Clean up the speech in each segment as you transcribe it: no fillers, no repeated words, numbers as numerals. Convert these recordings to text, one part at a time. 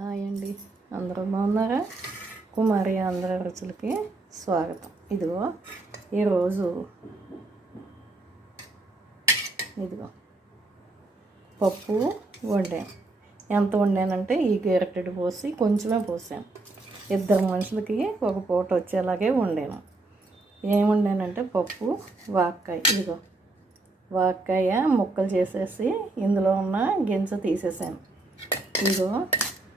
Hi అండి, అందరూ బాగున్నారా? కుమారి ఆంధ్ర రుచులకి స్వాగతం. ఇదిగో ఈరోజు పప్పు వండాను. ఎంత వండానంటే ఈ గరిటెడు పోసి కొంచెమే పోసాను. ఇద్దరు మనుషులకి ఒక పూట వచ్చేలాగే వండాను. ఏం వండానంటే పప్పు వాక్కాయ. ఇదిగో వాక్కాయ ముక్కలు చేసేసి ఇందులో ఉన్న గింజ తీసేసాను. ఇదిగో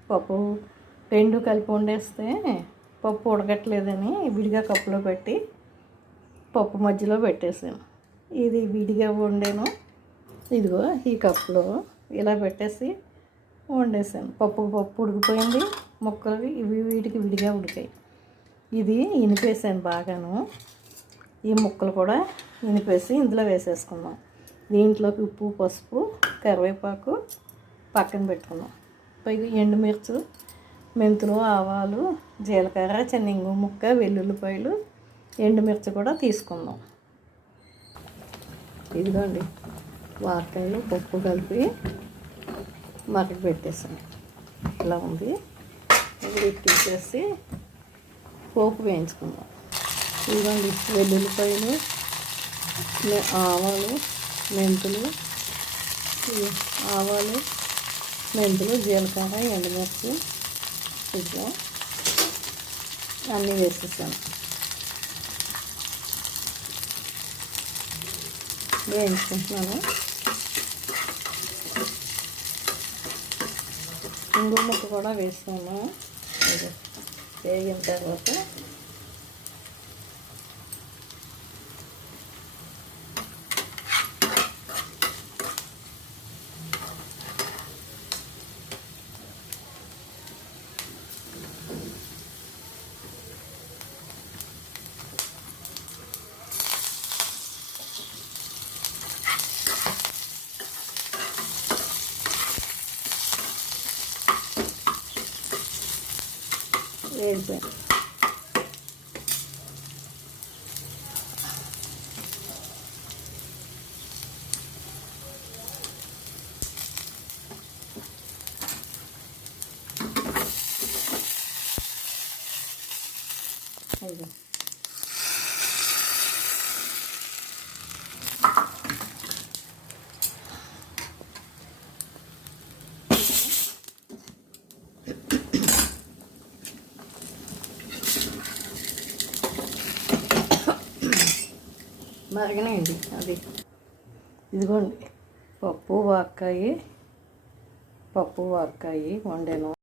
పప్పు రెండు కలిపి వండేస్తే పప్పు ఉడకట్లేదని విడిగా కప్పులో పెట్టి పప్పు మధ్యలో పెట్టేసాను. ఇది విడిగా వండాను. ఇదిగో ఈ కప్పులో ఇలా పెట్టేసి వండేసాను. పప్పు ఉడికిపోయింది. ముక్కలు వీటికి విడిగా ఉడికాయి. ఇది ఇనిపేసాను బాగాను. ఈ ముక్కలు కూడా ఇనిపేసి ఇందులో వేసేసుకున్నాం. దీంట్లోకి ఉప్పు, పసుపు, కరివేపాకు పక్కన పెట్టుకున్నాం. పైగా ఎండుమిర్చి, మెంతులు, ఆవాలు, జీలకర్ర, చెన్నింగు ముక్క, వెల్లుల్లిపాయలు, ఎండుమిర్చి కూడా తీసుకుందాం. ఇదిగోండి వాకాయలు పప్పు కలిపి మరక పెట్టేసాను. ఇలా ఉంది. ఇది తీసేసి పోపు వేయించుకుందాం. ఇదిగోండి వెల్లుల్లిపాయలు, ఆవాలు, మెంతులు, జీలకర్ర, ఎండుమిర్చి ఇట్లా అన్నీ వేసేసాను. వేయించుకుంటున్నాను. ఇంగు ముక్క కూడా వేస్తాను. వేగిన తర్వాత వేగిపోయాను. అయిపోయింది. మరగనేయండి. అది ఇదిగోండి పప్పు వాక్కాయ వండాను.